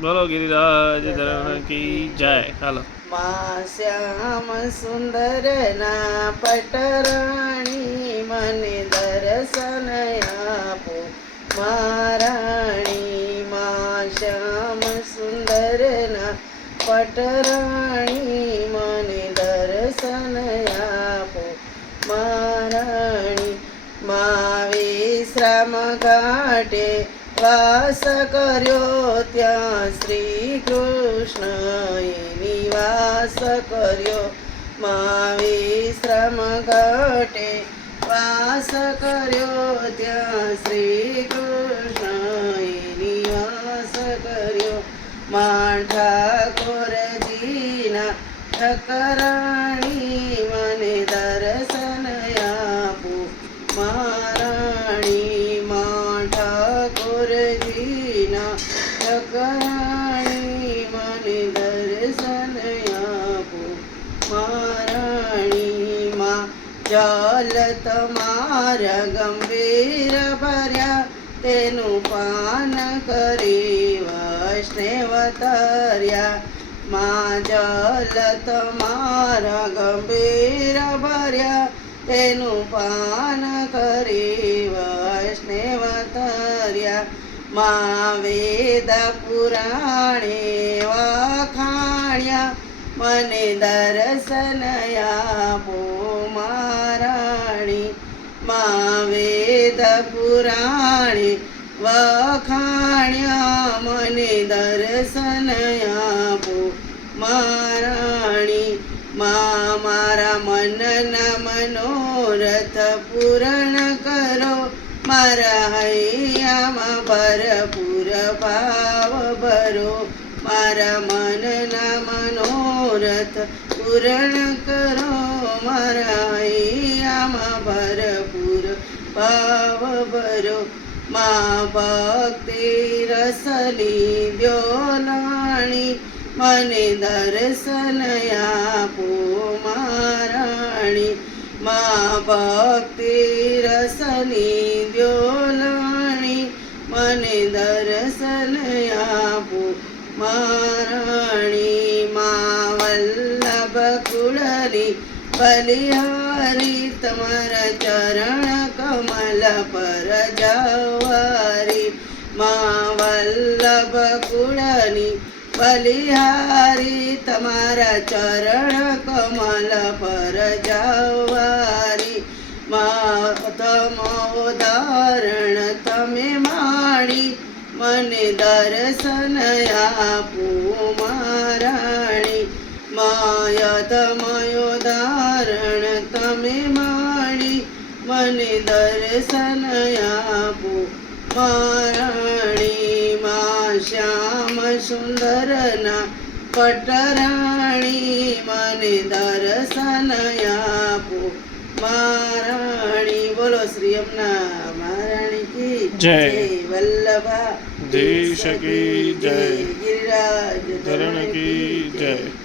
બોલો ગિરિરાજ ધર્મ કી જય. હાલો. શ્યામ સુંદર ના પટરાણી મને દર્શન આપો. મારાણી મા શ્યામ સુંદર ના પટરાણી મને દર્શન આપો. મારાણી મા વિશ્રામ ઘાટે વાસ કર્યો ત્યાં શ્રી કૃષ્ણએ નિવાસ કર્યો. મા શ્રમ ઘટે વાસ કર્યો ત્યાં શ્રી કૃષ્ણએ નિવાસ કર્યો. મા ઠાકોરજીના ઠકરાણી મને દર્શન આપો. મહારાણી માં જલ તમારા ગંભીર ભર્યા, તેનું પાન કરી વૈષ્ણવ તર્યા. માં જલ તમારા ગંભીર ભર્યા, તેનું પાન કરી વૈષ્ણવ તર્યા. માં વેદ પુરાણે વખાણ્યા મને દર્શન આપો મારાણી મા વેદ પુરાણી, વખાણ્યા મને દર્શન આપો મારાણી મા મારા મનના મનોરથ પૂરણ કરો, મારા હૈયામાં ભરપૂર ભાવ ભરો, મારા મનના મનોરથ પૂરણ કરો મારા હૈયામાં ભરપૂર ભાવ ભરો. મા ભક્તિ રસની દ્યોલાણી મને દર્શન આપો મારાણી મા ભક્તિ રસની દ્યોલાણી મને દર્શન આપો મારાણી કુળની બલિહારી, તમારા ચરણ કમલ પર જવારી. મા વલ્લભ કુળની બલિહારી, તમારા ચરણ કમલ પર જવારી. ઉદાહરણ તમે માણી, મને દર્શન આપો. મને દર્શન આપો. મારાણી મા શ્યામ સુંદરના પટરાણી મને દર્શન આપો. મારાણી બોલો શ્રી અમના મહારાણી કી જય. વલ્લભા. જય. સખી જય. ગિરિરાજ ધરણ કી જય.